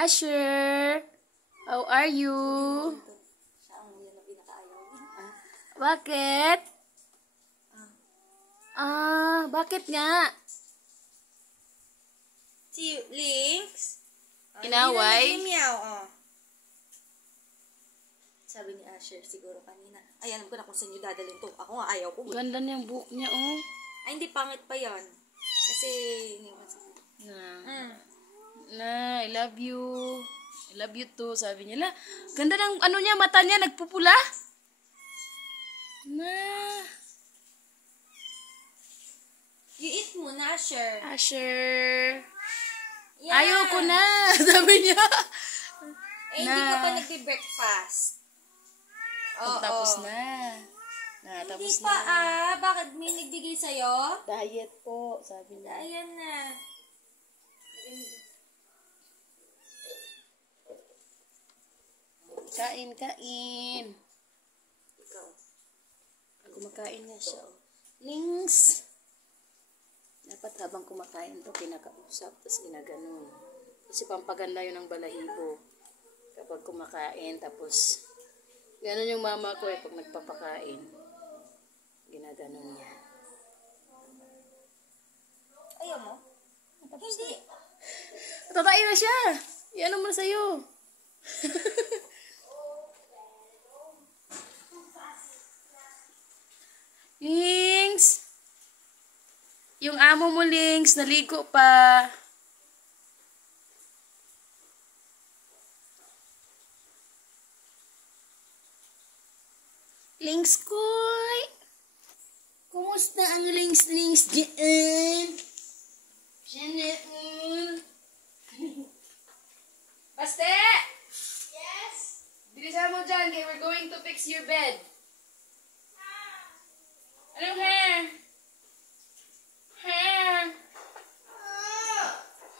Asher, how are you? Siya ang yan na pinakaayaw. Bakit? Bakit nga? Si Lynx? Inaway? Hindi na nag-meow, Sabi ni Asher siguro kanina. Ay, alam ko na kung saan niyo dadalhin to. Ako nga, ayaw ko. Ganda niyang buhok niya, oh. Ay, hindi, pangit pa yan. Kasi, Na, I love you. I love you too, sabi niya. La, ganda ng ano niya, mata niya, nagpupula. Na. You eat muna, Asher. Asher. Yeah. Ayoko na, sabi niya. Eh, hindi ka pa nagbe-breakfast. Tapos na. Hindi pa, Bakit may nagbigay sa'yo? Diet po, sabi niya. Ayan na. Kain, kain. Ikaw. Kumakain nga siya. Oh. Links. Dapat habang kumakain to kinakausap, tapos ginaganon. Kasi pampaganda yun ng balahibo. Kapag kumakain, tapos ganon yung mama ko pag nagpapakain. Ginaganon niya. Ayaw mo? Hindi. Tatain na siya. Yan naman sa'yo. Links! Yung amo mo, Links, naligo pa. Links koy! Kumusta ang Links dyan? Diyan. Baste! Yes? Bilisan mo dyan, kaya we're going to fix your bed. Anong hair? Hair.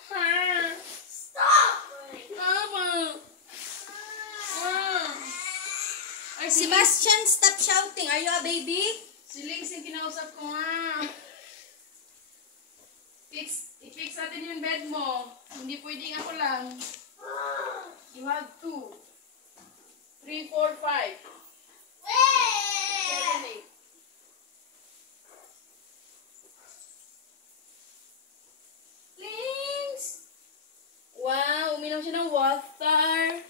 Hair. Stop! Mama. Ay, Sebastian, stop shouting. Are you a baby? Si Links yung kinausap ko nga. I-fix natin yung bed mo. Hindi pwedeng ako lang. You have 2, 3, 4, 5, 7, 8. Wow, uminom siya ng water.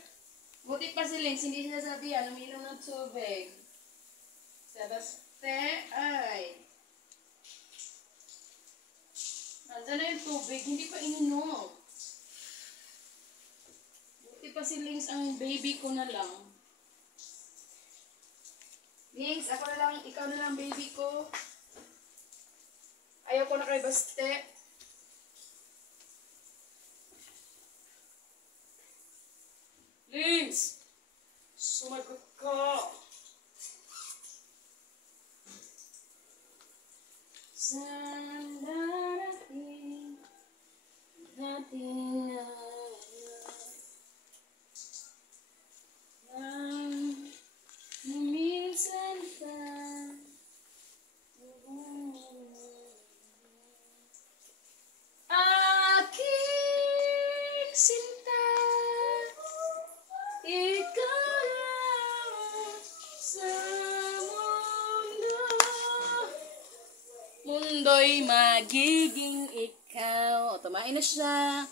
Buti pa si Links, hindi siya sabihan, uminom ng tubig. Sebaste, ay. Nandiyan na yung tubig, hindi pa ininom. Buti pa si Links, ang baby ko na lang. Links, ako na lang, ikaw na lang baby ko. Ayaw ko na kay Baste. Links! Sumagot ka! Saan darating natin na minsan pa aking sinta. Ikaw lang sa mundo. Mundo'y magiging ikaw. O, tumain na siya.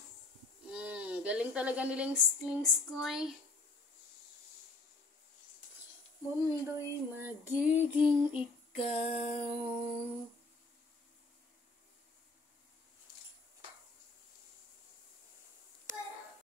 Galing talaga ni Links koy. Mundo'y magiging ikaw.